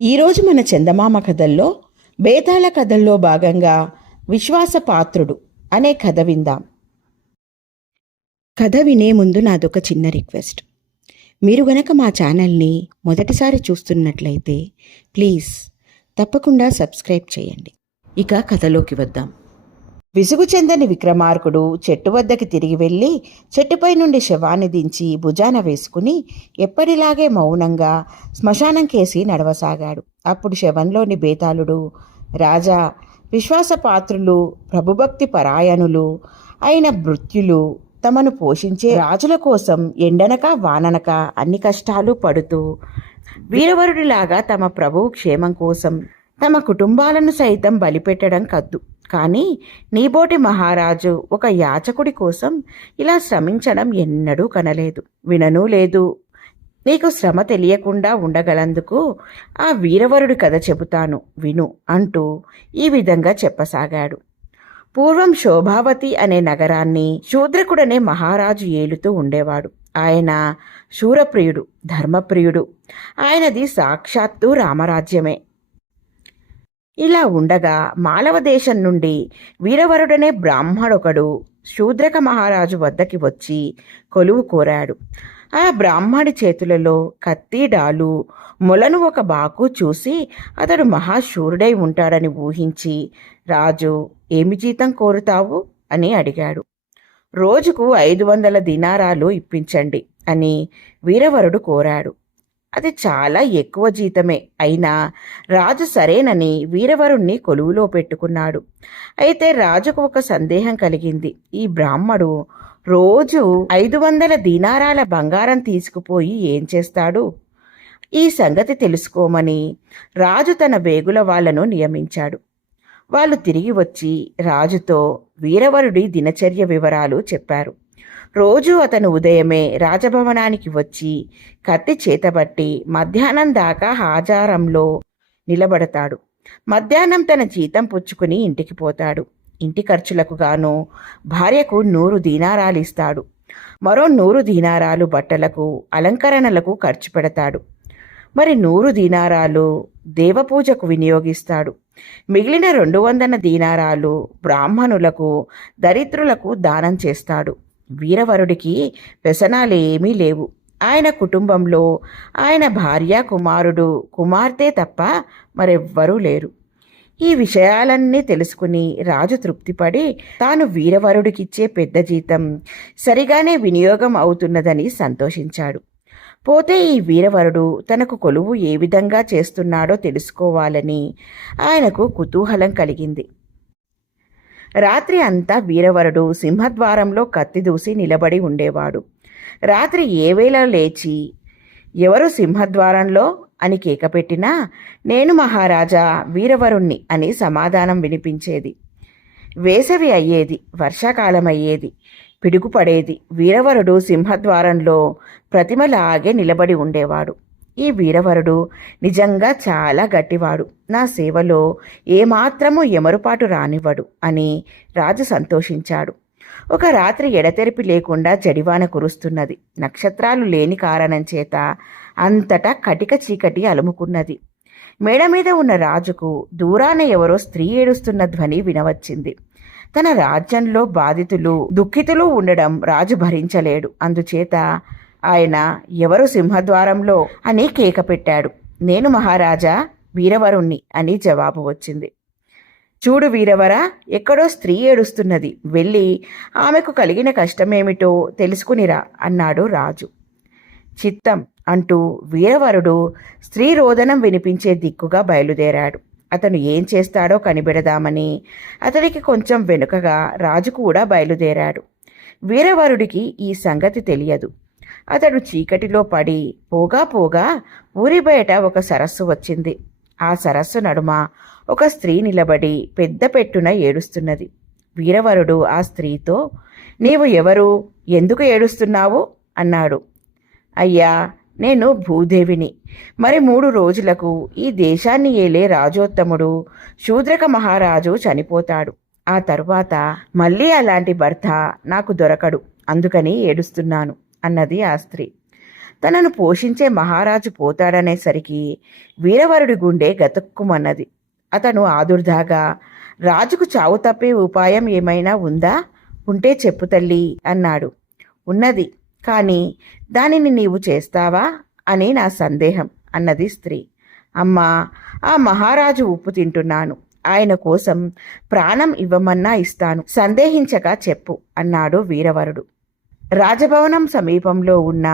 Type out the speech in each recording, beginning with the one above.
ఈరోజు మన చందమామ కథల్లో బేతాళ కథల్లో భాగంగా విశ్వాసపాత్రుడు అనే కథ విందాం. కథ వినే ముందు నాదొక చిన్న రిక్వెస్ట్. మీరు గనక మా ఛానల్ని మొదటిసారి చూస్తున్నట్లయితే ప్లీజ్ తప్పకుండా సబ్స్క్రైబ్ చేయండి. ఇక కథలోకి వద్దాం. విసుగు చెందని విక్రమార్కుడు చెట్టు వద్దకి తిరిగి వెళ్ళి చెట్టుపై నుండి శవాన్ని దించి భుజాన వేసుకుని ఎప్పటిలాగే మౌనంగా శ్మశానం కేసి నడవసాగాడు. అప్పుడు శవంలోని బేతాళుడు, రాజా, విశ్వాసపాత్రులు, ప్రభుభక్తి పరాయణులు అయిన భృత్యులు తమను పోషించే రాజుల కోసం ఎండనక వాననక అన్ని కష్టాలు పడుతూ వీరవరుడిలాగా తమ ప్రభువు క్షేమం కోసం తమ కుటుంబాలను సైతం బలిపెట్టడం కద్దు. కానీ నీబోటి మహారాజు ఒక యాచకుడి కోసం ఇలా శ్రమించడం ఎన్నడూ కనలేదు, విననూ లేదు. నీకు శ్రమ తెలియకుండా ఉండగలందుకు ఆ వీరవరుడి కథ చెబుతాను విను అంటూ ఈ విధంగా చెప్పసాగాడు. పూర్వం శోభావతి అనే నగరాన్ని శూద్రకుడనే మహారాజు ఏలుతూ ఉండేవాడు. ఆయన శూరప్రియుడు, ధర్మప్రియుడు. ఆయనది సాక్షాత్తు రామరాజ్యమే. ఇలా ఉండగా మాలవ దేశం నుండి వీరవరుడనే బ్రాహ్మడొకడు శూద్రక మహారాజు వద్దకి వచ్చి కొలువు కోరాడు. ఆ బ్రాహ్మడి చేతులలో కత్తి, డాలు, మొలను ఒక బాకు చూసి అతడు మహాశూరుడై ఉంటాడని ఊహించి, రాజు, ఏమి జీతం కోరుతావు అని అడిగాడు. రోజుకు 500 దినారాలు ఇప్పించండి అని వీరవరుడు కోరాడు. అది చాలా ఎక్కువ జీతమే అయినా రాజు సరేనని వీరవరుణ్ణి కొలువులో పెట్టుకున్నాడు. అయితే రాజుకు ఒక సందేహం కలిగింది. ఈ బ్రాహ్మడు రోజు 500 దీనారాల బంగారం తీసుకుపోయి ఏం చేస్తాడు? ఈ సంగతి తెలుసుకోమని రాజు తన వేగుల వాళ్లను నియమించాడు. వాళ్ళు తిరిగి వచ్చి రాజుతో వీరవరుడి దినచర్య వివరాలు చెప్పారు. రోజు అతను ఉదయమే రాజభవనానికి వచ్చి కత్తి చేతబట్టి మధ్యాహ్నం దాకా హాజారంలో నిలబడతాడు. మధ్యాహ్నం తన జీతం పుచ్చుకుని ఇంటికి పోతాడు. ఇంటి ఖర్చులకు గాను భార్యకు 100 దీనారాలు ఇస్తాడు. మరో 100 దీనారాలు బట్టలకు, అలంకరణలకు ఖర్చు పెడతాడు. మరి 100 దీనారాలు దేవపూజకు వినియోగిస్తాడు. మిగిలిన 200 దీనారాలు బ్రాహ్మణులకు, దరిద్రులకు దానం చేస్తాడు. వీరవరుడికి వ్యసనాలేమీ లేవు. ఆయన కుటుంబంలో ఆయన భార్య, కుమారుడు, కుమార్తె తప్ప మరెవ్వరూ లేరు. ఈ విషయాలన్నీ తెలుసుకుని రాజు తృప్తిపడి తాను వీరవరుడికిచ్చే పెద్ద జీతం సరిగానే వినియోగం అవుతున్నదని సంతోషించాడు. పోతే ఈ వీరవరుడు తనకు కొలువు ఏ విధంగా చేస్తున్నాడో తెలుసుకోవాలని ఆయనకు కుతూహలం కలిగింది. రాత్రి అంతా వీరవరుడు సింహద్వారంలో కత్తి దూసి నిలబడి ఉండేవాడు. రాత్రి ఏవేళ లేచి ఎవరు సింహద్వారంలో అని కేకపెట్టినా నేను మహారాజా వీరవరుణ్ణి అని సమాధానం వినిపించేది. వేసవి అయ్యేది, వర్షాకాలం అయ్యేది, పిడుగు పడేది. వీరవరుడు సింహద్వారంలో ప్రతిమలాగే నిలబడి ఉండేవాడు. ఈ వీరవరుడు నిజంగా చాలా గట్టివాడు. నా సేవలో ఏమాత్రమూ ఎమరుపాటు రానివ్వడు అని రాజు సంతోషించాడు. ఒక రాత్రి ఎడతెరిపి లేకుండా జడివాన కురుస్తున్నది. నక్షత్రాలు లేని కారణం చేత అంతటా కటిక చీకటి అలుముకున్నది. మేడ మీద ఉన్న రాజుకు దూరాన ఎవరో స్త్రీ ఏడుస్తున్న ధ్వని వినవచ్చింది. తన రాజ్యంలో బాధితులు, దుఃఖితులు ఉండడం రాజు భరించలేడు. అందుచేత ఆయన ఎవరు సింహద్వారంలో అని కేక పెట్టాడు. నేను మహారాజా వీరవరుణ్ణి అని జవాబు వచ్చింది. చూడు వీరవర, ఎక్కడో స్త్రీ ఏడుస్తున్నది, వెళ్ళి ఆమెకు కలిగిన కష్టమేమిటో తెలుసుకునిరా అన్నాడు రాజు. చిత్తం అంటూ వీరవరుడు స్త్రీ రోదనం వినిపించే దిక్కుగా బయలుదేరాడు. అతను ఏం చేస్తాడో కనిపెడదామని అతడికి కొంచెం వెనుకగా రాజు కూడా బయలుదేరాడు. వీరవరుడికి ఈ సంగతి తెలియదు. అతడు చీకటిలో పడి పోగా ఊరి బయట ఒక సరస్సు వచ్చింది. ఆ సరస్సు నడుమ ఒక స్త్రీ నిలబడి పెద్ద పెట్టున ఏడుస్తున్నది. వీరవరుడు ఆ స్త్రీతో, నీవు ఎవరు, ఎందుకు ఏడుస్తున్నావు అన్నాడు. అయ్యా, నేను భూదేవిని. మరి 3 రోజులకు ఈ దేశాన్ని ఏలే రాజోత్తముడు శూద్రక మహారాజు చనిపోతాడు. ఆ తరువాత మళ్ళీ అలాంటి భర్త నాకు దొరకడు, అందుకని ఏడుస్తున్నాను అన్నది ఆ స్త్రీ. తనను పోషించే మహారాజు పోతాడనేసరికి వీరవరుడి గుండె గతుక్కుమన్నది. అతను ఆదుర్దాగా, రాజుకు చావు తప్పే ఉపాయం ఏమైనా ఉందా? ఉంటే చెప్పు తల్లి అన్నాడు. ఉన్నది, కానీ దానిని నీవు చేస్తావా అని నా సందేహం అన్నది స్త్రీ. అమ్మా, ఆ మహారాజు ఉప్పు తింటున్నాను. ఆయన కోసం ప్రాణం ఇవ్వమన్నా ఇస్తాను. సందేహించక చెప్పు అన్నాడు వీరవరుడు. రాజభవనం సమీపంలో ఉన్న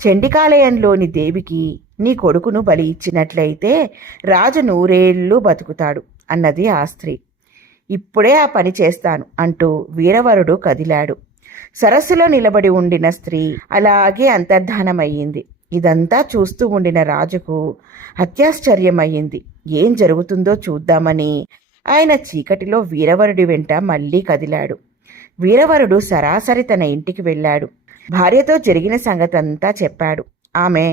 చండికాలయంలోని దేవికి నీ కొడుకును బలి ఇచ్చినట్లయితే రాజు 100 ఏళ్ళు బతుకుతాడు అన్నది ఆ స్త్రీ. ఇప్పుడే ఆ పని చేస్తాను అంటూ వీరవరుడు కదిలాడు. సరస్సులో నిలబడి ఉండిన స్త్రీ అలాగే అంతర్ధానమయ్యింది. ఇదంతా చూస్తూ ఉండిన రాజుకు అత్యాశ్చర్యమయ్యింది. ఏం జరుగుతుందో చూద్దామని ఆయన చీకటిలో వీరవరుడి వెంట మళ్ళీ కదిలాడు. వీరవరుడు సరాసరి తన ఇంటికి వెళ్ళాడు. భార్యతో జరిగిన సంగతంతా చెప్పాడు. ఆమె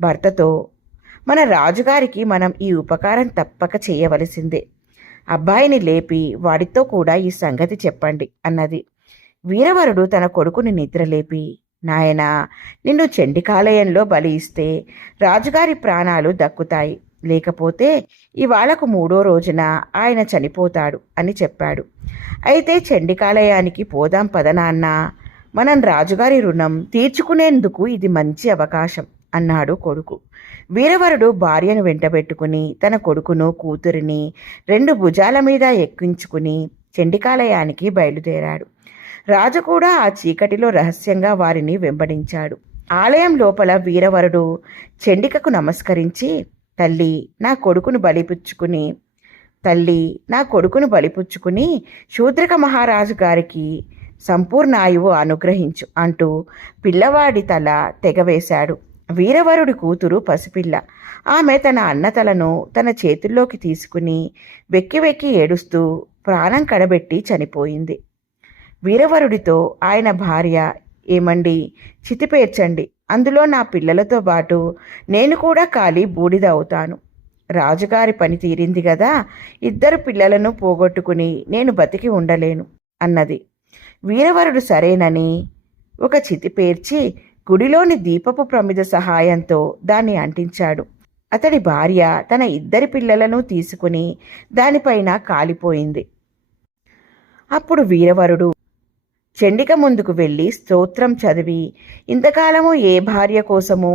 భర్తతో, మన రాజుగారికి మనం ఈ ఉపకారం తప్పక చేయవలసిందే. అబ్బాయిని లేపి వాడితో కూడా ఈ సంగతి చెప్పండి అన్నది. వీరవరుడు తన కొడుకుని నిద్రలేపి, నాయనా, నిన్ను చండికాలయంలో బలి ఇస్తే రాజుగారి ప్రాణాలు దక్కుతాయి, లేకపోతే ఇవాళకు 3వ రోజున ఆయన చనిపోతాడు అని చెప్పాడు. అయితే చండికాలయానికి పోదాం పద నాన్న, మనం రాజుగారి రుణం తీర్చుకునేందుకు ఇది మంచి అవకాశం అన్నాడు కొడుకు. వీరవరుడు భార్యను వెంటబెట్టుకుని తన కొడుకును కూతురిని 2 భుజాల మీద ఎక్కించుకుని చండికాలయానికి బయలుదేరాడు. రాజు కూడా ఆ చీకటిలో రహస్యంగా వారిని వెంబడించాడు. ఆలయం లోపల వీరవరుడు చండికకు నమస్కరించి, తల్లి నా కొడుకును బలిపుచ్చుకుని శూద్రక మహారాజు గారికి సంపూర్ణ ఆయువు అనుగ్రహించు అంటూ పిల్లవాడి తల తెగవేశాడు. వీరవరుడి కూతురు పసిపిల్ల. ఆమె తన అన్న తలను తన చేతుల్లోకి తీసుకుని వెక్కి వెక్కి ఏడుస్తూ ప్రాణం కడబెట్టి చనిపోయింది. వీరవరుడితో ఆయన భార్య, ఏమండి, చితిపేర్చండి, అందులో నా పిల్లలతో పాటు నేను కూడా కాలి బూడిద అవుతాను. రాజుగారి పని తీరింది కదా, 2 పిల్లలను పోగొట్టుకుని నేను బతికి ఉండలేను అన్నది. వీరవరుడు సరేనని ఒక చితి పేర్చి గుడిలోని దీపపు ప్రమిద సహాయంతో దాన్ని అంటించాడు. అతడి భార్య తన 2 పిల్లలను తీసుకుని దానిపైన కాలిపోయింది. అప్పుడు వీరవరుడు చండిక ముందుకు వెళ్ళి స్తోత్రం చదివి, ఇంతకాలము ఏ భార్య కోసమో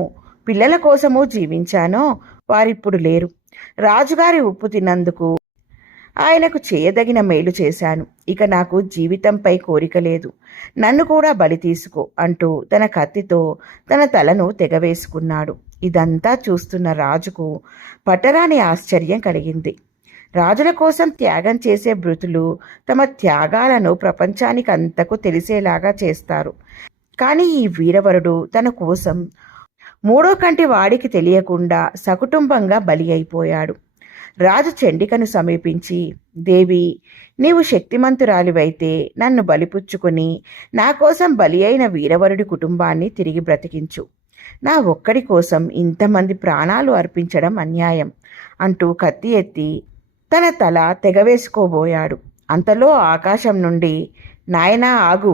పిల్లల కోసమో జీవించానో వారిప్పుడు లేరు. రాజుగారి ఉప్పు తిన్నందుకు ఆయనకు చేయదగిన మేలు చేశాను. ఇక నాకు జీవితంపై కోరిక లేదు. నన్ను కూడా బలి తీసుకో అంటూ తన కత్తితో తన తలను తెగవేసుకున్నాడు. ఇదంతా చూస్తున్న రాజుకు పట్టరాని ఆశ్చర్యం కలిగింది. రాజుల కోసం త్యాగం చేసే భృతులు తమ త్యాగాలను ప్రపంచానికి అంతకు తెలిసేలాగా చేస్తారు. కానీ ఈ వీరవరుడు తన కోసం 3వ కంటి వాడికి తెలియకుండా సకుటుంబంగా బలి అయిపోయాడు. రాజు చండికను సమీపించి, దేవి, నీవు శక్తిమంతురాలివైతే నన్ను బలిపుచ్చుకొని నా కోసం బలి అయిన వీరవరుడి కుటుంబాన్ని తిరిగి బ్రతికించు. నా ఒక్కడి కోసం ఇంతమంది ప్రాణాలు అర్పించడం అన్యాయం అంటూ కత్తి ఎత్తి తన తల తెగవేసుకోబోయాడు. అంతలో ఆకాశం నుండి, నాయనా ఆగు,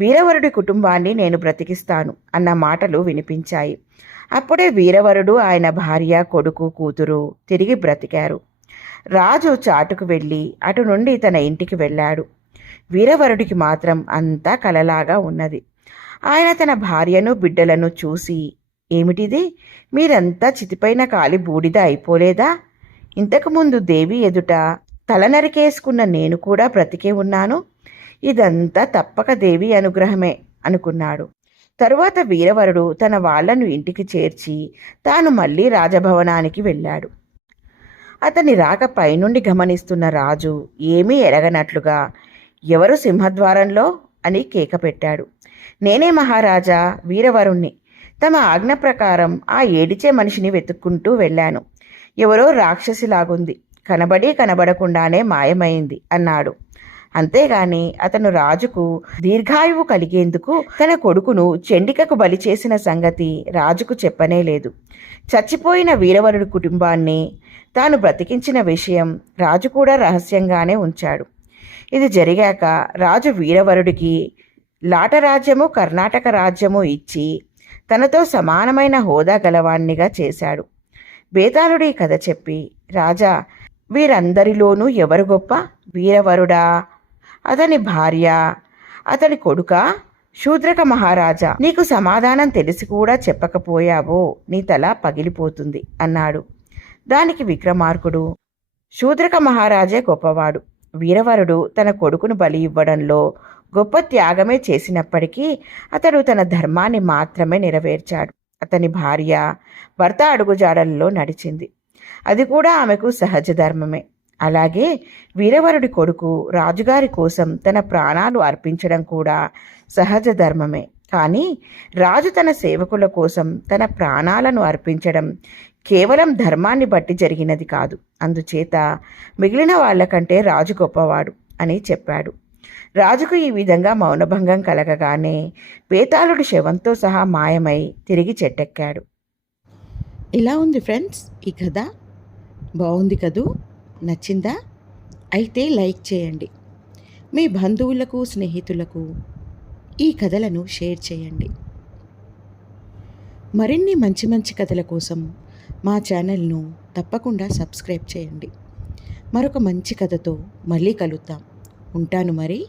వీరవరుడి కుటుంబాన్ని నేను బ్రతికిస్తాను అన్న మాటలు వినిపించాయి. అప్పుడే వీరవరుడు, ఆయన భార్య, కొడుకు, కూతురు తిరిగి బ్రతికారు. రాజు చాటుకు వెళ్ళి అటు నుండి తన ఇంటికి వెళ్ళాడు. వీరవరుడికి మాత్రం అంతా కలలాగా ఉన్నది. ఆయన తన భార్యను బిడ్డలను చూసి, ఏమిటిది, మీరంతా చితిపైన కాలి బూడిద అయిపోలేదా? ఇంతకుముందు దేవి ఎదుట తల నరికేసుకున్న నేను కూడా బ్రతికే ఉన్నాను. ఇదంతా తప్పక దేవి అనుగ్రహమే అనుకున్నాడు. తరువాత వీరవరుడు తన వాళ్లను ఇంటికి చేర్చి తాను మళ్ళీ రాజభవనానికి వెళ్ళాడు. అతని రాక పైనుండి గమనిస్తున్న రాజు ఏమీ ఎరగనట్లుగా, ఎవరు సింహద్వారంలో అని కేక పెట్టాడు. నేనే మహారాజా, వీరవరుణ్ణి. తమ ఆజ్ఞ ప్రకారం ఆ ఏడిచే మనిషిని వెతుక్కుంటూ వెళ్ళాను. ఎవరో రాక్షసిలాగుంది, కనబడకుండానే మాయమైంది అన్నాడు. అంతేగాని అతను రాజుకు దీర్ఘాయువు కలిగేందుకు తన కొడుకును చండికకు బలి చేసిన సంగతి రాజుకు చెప్పనేలేదు. చచ్చిపోయిన వీరవరుడి కుటుంబాన్ని తాను బ్రతికించిన విషయం రాజు కూడా రహస్యంగానే ఉంచాడు. ఇది జరిగాక రాజు వీరవరుడికి లాటరాజ్యము, కర్ణాటక రాజ్యము ఇచ్చి తనతో సమానమైన హోదా గలవాణ్ణిగా చేశాడు. బేతాళుడు ఈ కథ చెప్పి, రాజా, వీరందరిలోనూ ఎవరు గొప్ప? వీరవరుడా, అతని భార్య, అతని కొడుకా, శూద్రక మహారాజా? నీకు సమాధానం తెలిసి కూడా చెప్పకపోయావో నీ తల పగిలిపోతుంది అన్నాడు. దానికి విక్రమార్కుడు, శూద్రక మహారాజే గొప్పవాడు. వీరవరుడు తన కొడుకును బలి ఇవ్వడంలో గొప్ప త్యాగమే చేసినప్పటికీ అతడు తన ధర్మాన్ని మాత్రమే నెరవేర్చాడు. అతని భార్య భర్త అడుగుజాడల్లో నడిచింది. అది కూడా ఆమెకు సహజ ధర్మమే. అలాగే వీరవరుడి కొడుకు రాజుగారి కోసం తన ప్రాణాలు అర్పించడం కూడా సహజ ధర్మమే. కానీ రాజు తన సేవకుల కోసం తన ప్రాణాలను అర్పించడం కేవలం ధర్మాన్ని బట్టి జరిగినది కాదు. అందుచేత మిగిలిన వాళ్ళకంటే రాజు గొప్పవాడు అని చెప్పాడు. రాజుకు ఈ విధంగా మౌనభంగం కలగగానే బేతాళుడి శవంతో సహా మాయమై తిరిగి చెట్టెక్కాడు. ఇలా ఉంది ఫ్రెండ్స్ ఈ కథ. బాగుంది కదూ? నచ్చిందా? అయితే లైక్ చేయండి. మీ బంధువులకు, స్నేహితులకు ఈ కథలను షేర్ చేయండి. మరిన్ని మంచి మంచి కథల కోసం మా ఛానల్ను తప్పకుండా సబ్స్క్రైబ్ చేయండి. మరొక మంచి కథతో మళ్ళీ కలుద్దాం. ఉంటాను మరి.